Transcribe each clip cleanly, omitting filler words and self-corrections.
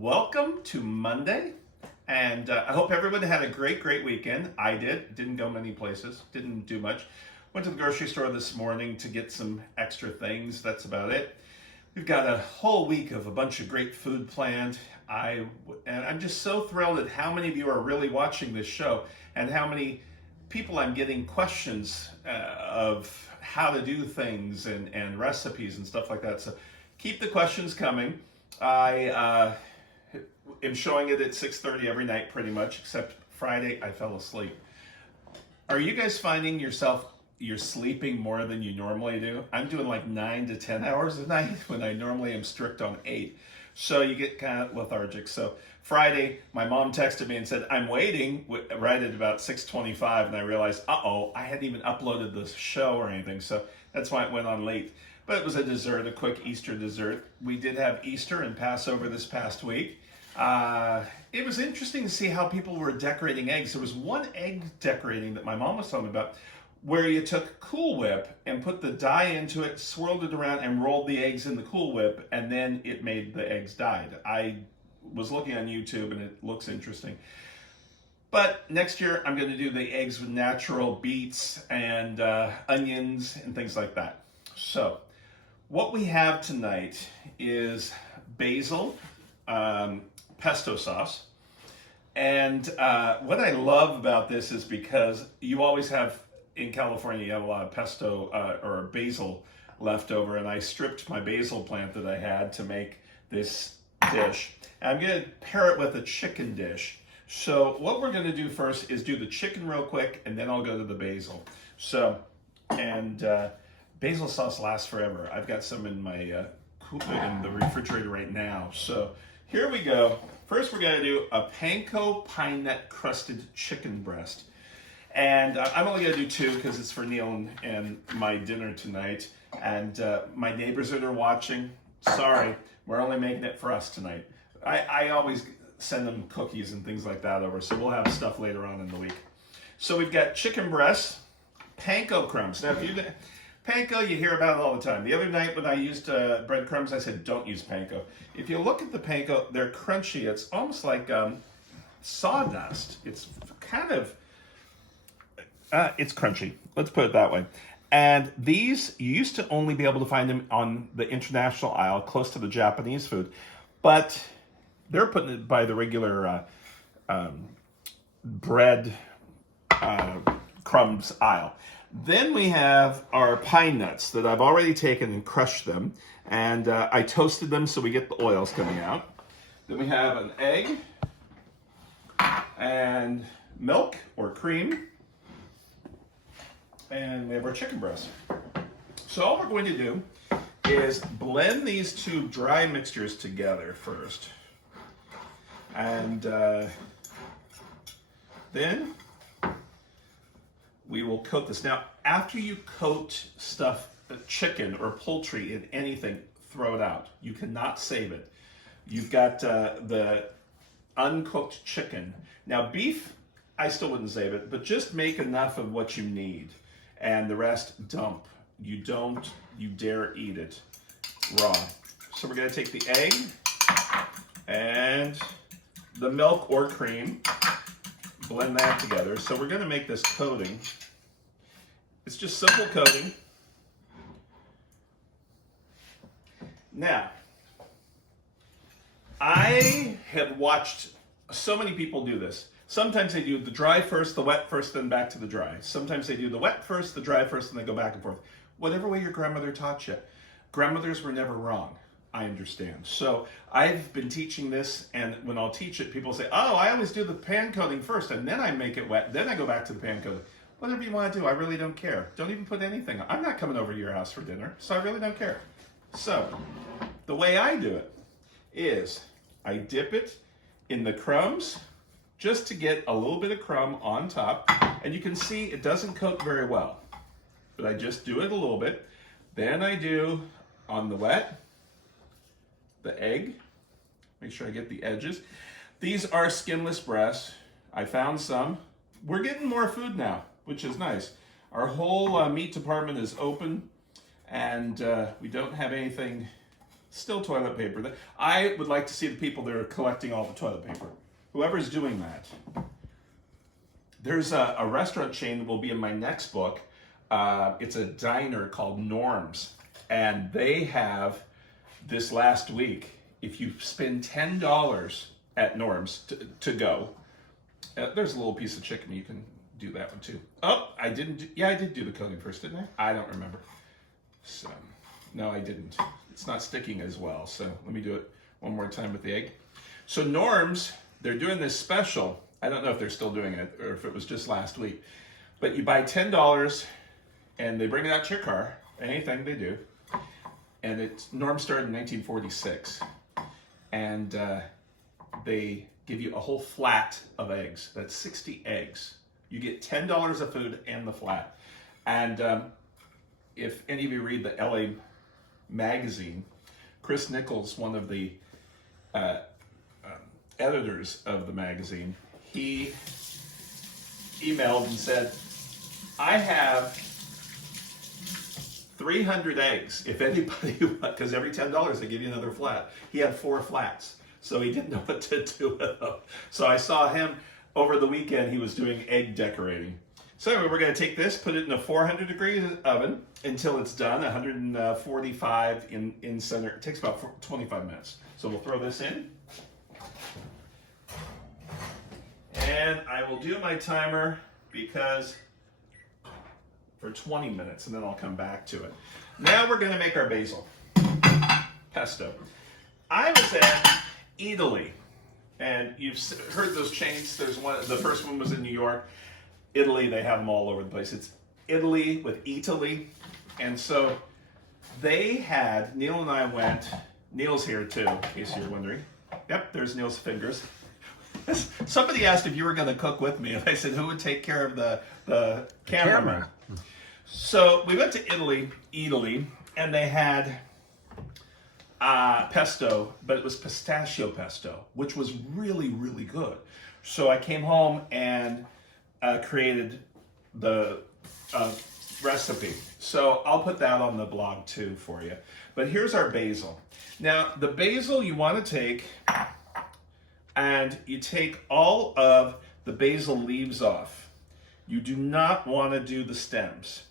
Welcome to Monday, and I hope everyone had a great weekend. I did. Didn't go many places, didn't do much. Went to the grocery store this morning to get some extra things. That's about it. We've got a whole week of a bunch of great food planned. I'm just so thrilled at how many of you are really watching this show and how many people I'm getting questions of how to do things and recipes and stuff like that. So keep the questions coming. I am showing it at 6:30 every night pretty much, except Friday I fell asleep. Are you guys finding you're sleeping more than you normally do? I'm doing like 9 to 10 hours a night when I normally am strict on 8. So you get kind of lethargic. So Friday, my mom texted me and said, I'm waiting right at about 6:25, and I realized, I hadn't even uploaded the show or anything. So that's why it went on late. But it was a dessert, a quick Easter dessert. We did have Easter and Passover this past week. It was interesting to see how people were decorating eggs. There was one egg decorating that my mom was talking about where you took Cool Whip and put the dye into it, swirled it around, and rolled the eggs in the Cool Whip, and then it made the eggs dyed. I was looking on YouTube, and it looks interesting. But next year, I'm going to do the eggs with natural beets and onions and things like that. So what we have tonight is basil, pesto sauce. And what I love about this is because you always have, in California, you have a lot of pesto or basil left over, and I stripped my basil plant that I had to make this dish. And I'm going to pair it with a chicken dish. So what we're going to do first is do the chicken real quick, and then I'll go to the basil. So, and basil sauce lasts forever. I've got some in my in the refrigerator right now. So here we go. First, we're going to do a Panko pine nut crusted chicken breast. And I'm only going to do 2 because it's for Neil and my dinner tonight. And my neighbors that are watching, sorry, we're only making it for us tonight. I always send them cookies and things like that over, so we'll have stuff later on in the week. So we've got chicken breasts, Panko crumbs. Now, Panko, you hear about it all the time. The other night when I used breadcrumbs, I said, don't use Panko. If you look at the Panko, they're crunchy. It's almost like sawdust. It's kind of, it's crunchy. Let's put it that way. And these, you used to only be able to find them on the international aisle, close to the Japanese food. But they're putting it by the regular bread crumbs aisle. Then we have our pine nuts that I've already taken and crushed them. And I toasted them so we get the oils coming out. Then we have an egg and milk or cream. And we have our chicken breast. So all we're going to do is blend these 2 dry mixtures together first. And then we will coat this. Now, after you coat stuff, chicken or poultry in anything, throw it out. You cannot save it. You've got the uncooked chicken. Now, beef, I still wouldn't save it, but just make enough of what you need. And the rest, dump. You dare eat it raw. So we're gonna take the egg and the milk or cream, blend that together. So we're gonna make this coating. It's just simple coating. Now, I have watched so many people do this. Sometimes they do the dry first, the wet first, then back to the dry. Sometimes they do the wet first, the dry first, and they go back and forth. Whatever way your grandmother taught you. Grandmothers were never wrong, I understand. So I've been teaching this, and when I'll teach it, people say, I always do the pan coating first, and then I make it wet, then I go back to the pan coating. Whatever you want to do, I really don't care. Don't even put anything on. I'm not coming over to your house for dinner, so I really don't care. So the way I do it is I dip it in the crumbs, just to get a little bit of crumb on top. And you can see it doesn't coat very well, but I just do it a little bit. Then I do on the wet, the egg. Make sure I get the edges. These are skinless breasts. I found some. We're getting more food now, which is nice. Our whole meat department is open, and we don't have anything Still toilet paper. I would like to see the people that are collecting all the toilet paper. Whoever's doing that. There's a restaurant chain that will be in my next book. It's a diner called Norms. And they have, this last week, if you spend $10 at Norms to go, there's a little piece of chicken. You can do that one too. Oh, I did do the coating first, didn't I? I don't remember. So, no, I didn't. It's not sticking as well. So let me do it one more time with the egg. So Norms, they're doing this special. I don't know if they're still doing it or if it was just last week. But you buy $10 and they bring it out to your car, anything they do. And Norms started in 1946. And they give you a whole flat of eggs. That's 60 eggs. You get $10 of food and the flat. And if any of you read the LA magazine, Chris Nichols, one of the editors of the magazine, he emailed and said, I have 300 eggs. If anybody, because every $10 they give you another flat. He had 4 flats, so he didn't know what to do with them. So I saw him over the weekend. He was doing egg decorating. So anyway, we're going to take this, put it in a 400-degree oven until it's done, 145 in center. It takes about 25 minutes. So we'll throw this in. And I will do my timer because for 20 minutes, and then I'll come back to it. Now we're going to make our basil pesto. I was at Italy, and you've heard those chains. There's one. The first one was in New York. Italy, they have them all over the place. It's Italy with Italy. And so they had, Neil and I went, Neil's here too, in case you're wondering. Yep, there's Neil's fingers. Somebody asked if you were going to cook with me, and I said, who would take care of the camera? So we went to Italy, and they had pesto, but it was pistachio pesto, which was really, really good. So I came home and created the recipe. So I'll put that on the blog too for you. But here's our basil. Now, the basil you want to take, and you take all of the basil leaves off. You do not want to do the stems.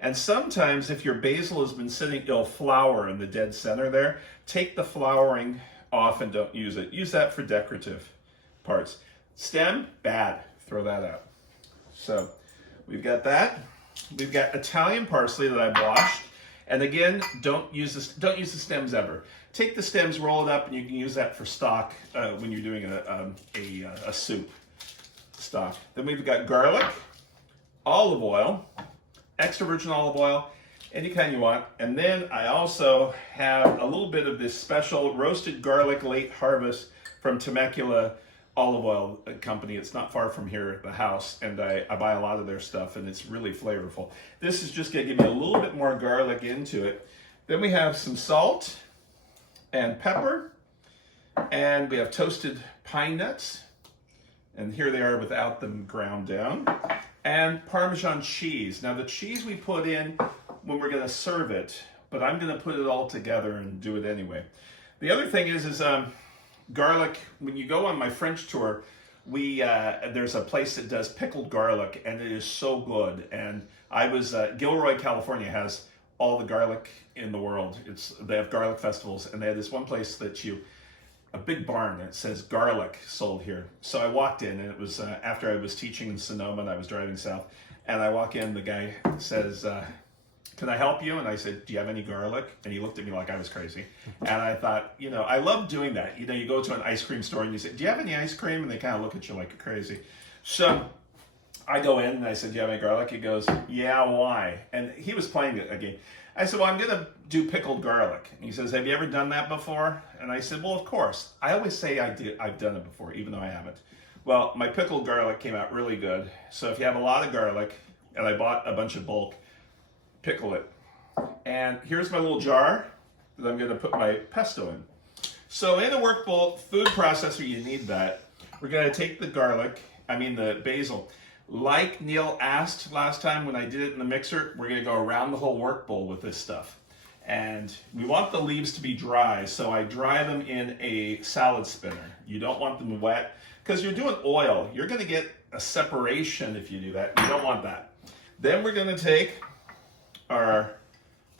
And sometimes if your basil has been sitting, it'll flower in the dead center there. Take the flowering off and don't use it. Use that for decorative parts. Stem, bad. Throw that out. So we've got that. We've got Italian parsley that I've washed. And again, don't use the stems ever. Take the stems, roll it up, and you can use that for stock when you're doing a soup stock. Then we've got garlic, olive oil, extra virgin olive oil, any kind you want. And then I also have a little bit of this special roasted garlic late harvest from Temecula olive oil company. It's not far from here at the house, and I buy a lot of their stuff, and it's really flavorful. This is just going to give me a little bit more garlic into it. Then we have some salt and pepper, and we have toasted pine nuts, and here they are without them ground down, and Parmesan cheese. Now the cheese we put in when we're going to serve it, but I'm going to put it all together and do it anyway. The other thing is garlic. When you go on my French tour, there's a place that does pickled garlic, and it is so good. And I was Gilroy, California has all the garlic in the world. They have garlic festivals, and they had this one place a big barn that says garlic sold here. So I walked in, and it was after I was teaching in Sonoma, and I was driving south. And I walk in, the guy says, can I help you? And I said, do you have any garlic? And he looked at me like I was crazy. And I thought, I love doing that. You go to an ice cream store and you say, do you have any ice cream? And they kind of look at you like you're crazy. So I go in and I said, do you have any garlic? He goes, yeah, why? And he was playing a game. I said, well, I'm going to do pickled garlic. And he says, have you ever done that before? And I said, well, of course. I always say I've done it before, even though I haven't. Well, my pickled garlic came out really good. So if you have a lot of garlic, and I bought a bunch of bulk, pickle it. And here's my little jar that I'm going to put my pesto in. So in a workable food processor, you need that. We're going to take the basil. Like Neil asked last time when I did it in the mixer, we're going to go around the whole work bowl with this stuff. And we want the leaves to be dry, so I dry them in a salad spinner. You don't want them wet, because you're doing oil. You're gonna get a separation if you do that. You don't want that. Then we're gonna take our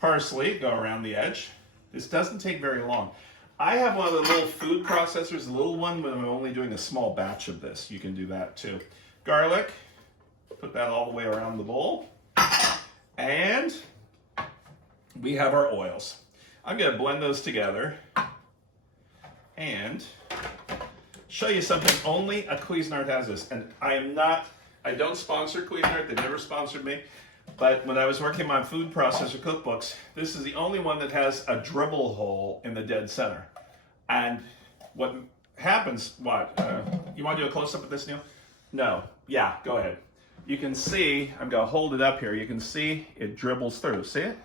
parsley, go around the edge. This doesn't take very long. I have one of the little food processors, the little one, when I'm only doing a small batch of this. You can do that too. Garlic, put that all the way around the bowl. And we have our oils. I'm gonna blend those together and show you something. Only a Cuisinart has this. And I don't sponsor Cuisinart, they never sponsored me. But when I was working on food processor cookbooks, this is the only one that has a dribble hole in the dead center. And what happens, you wanna do a close-up of this, Neil? No, yeah, go ahead. You can see, I'm gonna hold it up here, you can see it dribbles through, see it?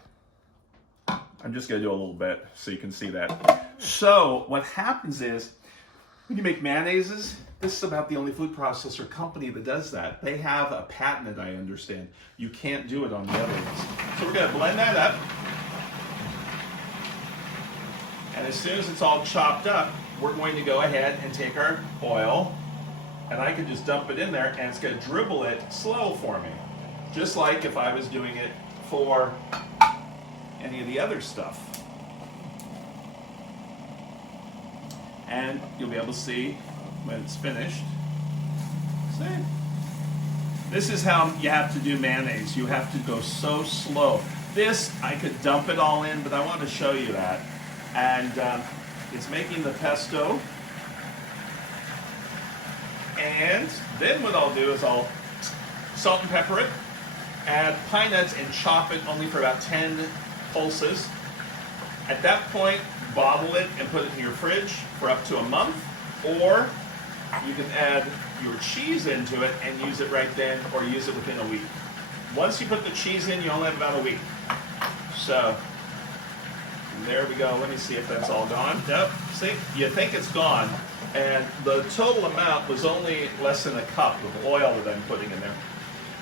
I'm just gonna do a little bit so you can see that. So what happens is, when you make mayonnaises, this is about the only food processor company that does that. They have a patent, I understand. You can't do it on the other ones. So we're gonna blend that up. And as soon as it's all chopped up, we're going to go ahead and take our oil, and I can just dump it in there, and it's gonna dribble it slow for me. Just like if I was doing it for any of the other stuff. And you'll be able to see when it's finished. See? This is how you have to do mayonnaise. You have to go so slow. This, I could dump it all in, but I want to show you that. And it's making the pesto. And then what I'll do is I'll salt and pepper it, add pine nuts and chop it only for about 10 pulses. At that point, bottle it and put it in your fridge for up to a month, or you can add your cheese into it and use it right then, or use it within a week. Once you put the cheese in, you only have about a week. So, there we go. Let me see if that's all gone. Nope. See, you think it's gone, and the total amount was only less than a cup of oil that I'm putting in there.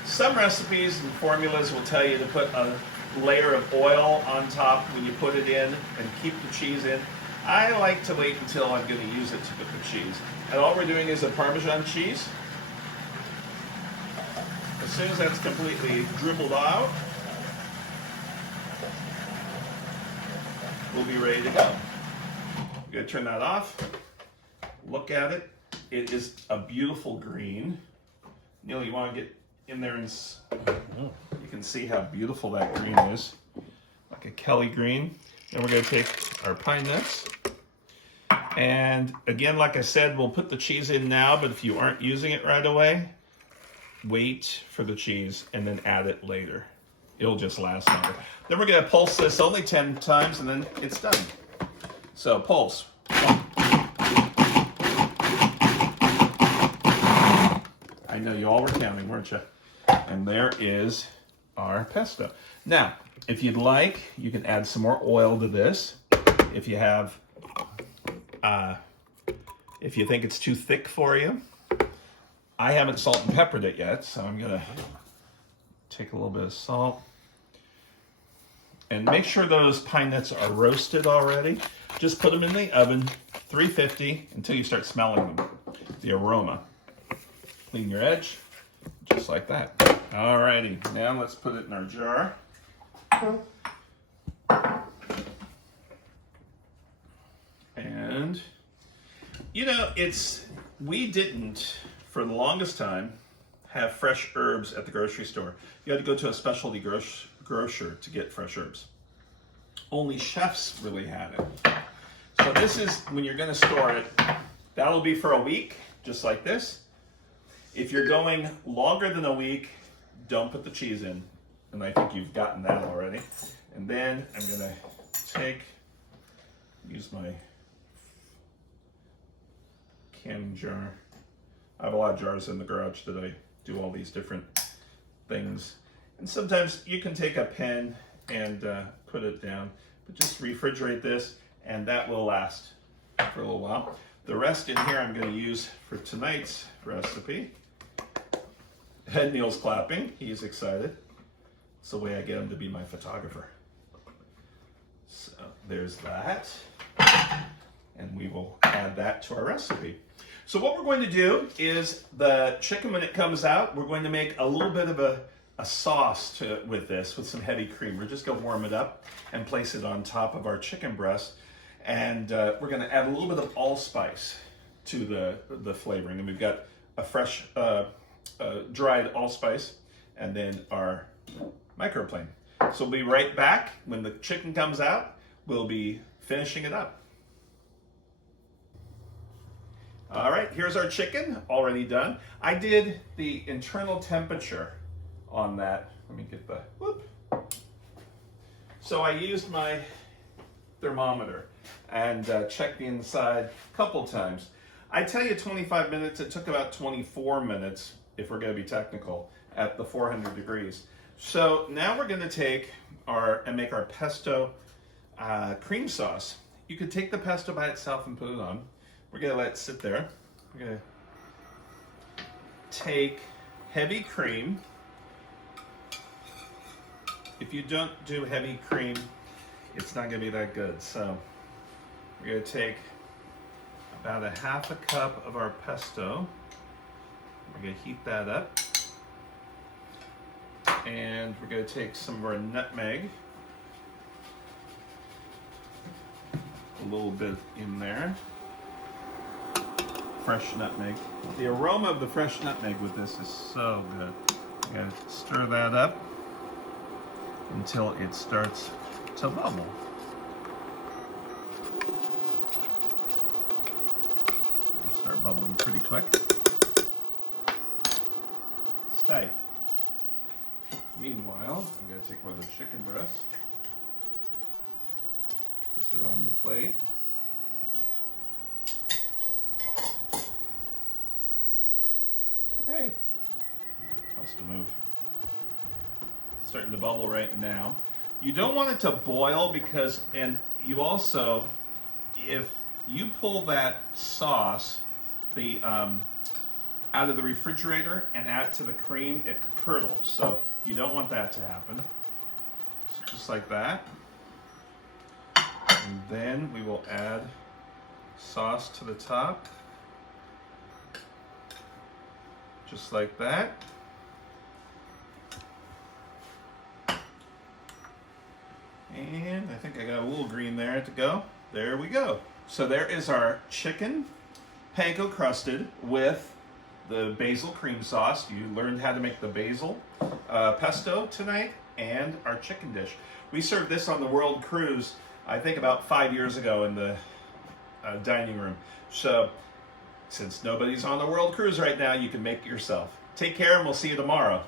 Some recipes and formulas will tell you to put a layer of oil on top when you put it in and keep the cheese in. I like to wait until I'm going to use it to put the cheese. And all we're doing is a Parmesan cheese. As soon as that's completely dribbled out, we'll be ready to go. I'm going to turn that off. Look at it. It is a beautiful green. Neil, you want to get in there and you can see how beautiful that green is, like a Kelly green. Then we're going to take our pine nuts, and again, like I said, we'll put the cheese in now, but if you aren't using it right away, wait for the cheese and then add it later. It'll just last longer. Then we're going to pulse this only 10 times and then it's done. So pulse. I know you all were counting, weren't you? And there is our pesto. Now, if you'd like, you can add some more oil to this. If you have, if you think it's too thick for you. I haven't salt and peppered it yet, so I'm gonna take a little bit of salt. And make sure those pine nuts are roasted already. Just put them in the oven, 350, until you start smelling them, the aroma. Clean your edge, just like that. Alrighty, now let's put it in our jar. And, you know, we didn't, for the longest time, have fresh herbs at the grocery store. You had to go to a specialty grocer to get fresh herbs. Only chefs really had it. So this is, when you're gonna store it, that'll be for a week, just like this. If you're going longer than a week, don't put the cheese in. And I think you've gotten that already. And then I'm gonna use my canning jar. I have a lot of jars in the garage that I do all these different things. And sometimes you can take a pen and put it down, but just refrigerate this and that will last for a little while. The rest in here I'm gonna use for tonight's recipe. Head Neil's clapping, he's excited. It's the way I get him to be my photographer. So there's that. And we will add that to our recipe. So what we're going to do is the chicken, when it comes out, we're going to make a little bit of a sauce with this, with some heavy cream. We're just going to warm it up and place it on top of our chicken breast. And we're going to add a little bit of allspice to the flavoring. And we've got a fresh dried allspice and then our microplane. So we'll be right back. When the chicken comes out, we'll be finishing it up. All right, here's our chicken, already done. I did the internal temperature on that. Let me get the, whoop. So I used my thermometer and checked the inside a couple times. I tell you 25 minutes, it took about 24 minutes, if we're gonna be technical, at the 400 degrees. So now we're gonna take and make our pesto cream sauce. You could take the pesto by itself and put it on. We're gonna let it sit there. We're gonna take heavy cream. If you don't do heavy cream, it's not gonna be that good. So we're gonna take about a half a cup of our pesto. We're gonna heat that up. And we're gonna take some of our nutmeg. A little bit in there. Fresh nutmeg. The aroma of the fresh nutmeg with this is so good. You gotta stir that up until it starts to bubble. It'll start bubbling pretty quick. Stay. Meanwhile, I'm gonna take one of the chicken breasts, place it on the plate. Hey, supposed to move. It's starting to bubble right now. You don't want it to boil because, and you also, if you pull that sauce out of the refrigerator and add to the cream, it curdles. So you don't want that to happen. So just like that. And then we will add sauce to the top. Just like that. And I think I got a little green there to go. There we go. So there is our chicken panko crusted with the basil cream sauce. You learned how to make the basil pesto tonight and our chicken dish. We served this on the World Cruise, I think about 5 years ago in the dining room. So since nobody's on the World Cruise right now, you can make it yourself. Take care and we'll see you tomorrow.